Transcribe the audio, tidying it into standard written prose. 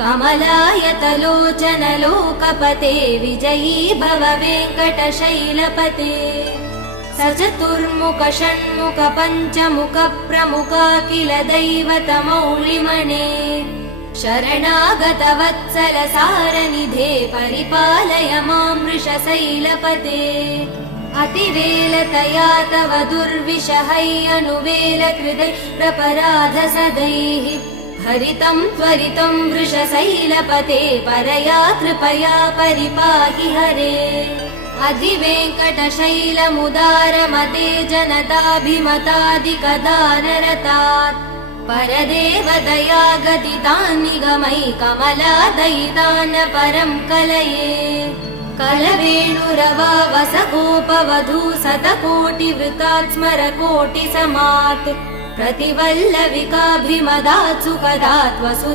कमलायतलोचन लोकपते विजयी भव वेङ्कटशैलपते सचतुर्मुख षण्मुख पञ्चमुख प्रमुखाखिल दैवतमौलिमने शरणागत वत्सल सारनिधे परिपालय मां वृषशैलपते अतिवेलतया तव दुर्विषहै अनुवेल कृदै प्रपराध सदैः हरितं त्वरितं वृषशैलपते परया कृपया परिपाहि हरे अधिवेङ्कटशैलमुदारमते जनताभिमतादिकदानरतात् परदेवदया गदितान् निगमै कमलादयितान् परं कलये कलवेणुरवा वसगोपवधू शतकोटिवृतात् स्मरकोटिसमात् प्रतिवल्लविकाभिमदात् सुखदात् वसु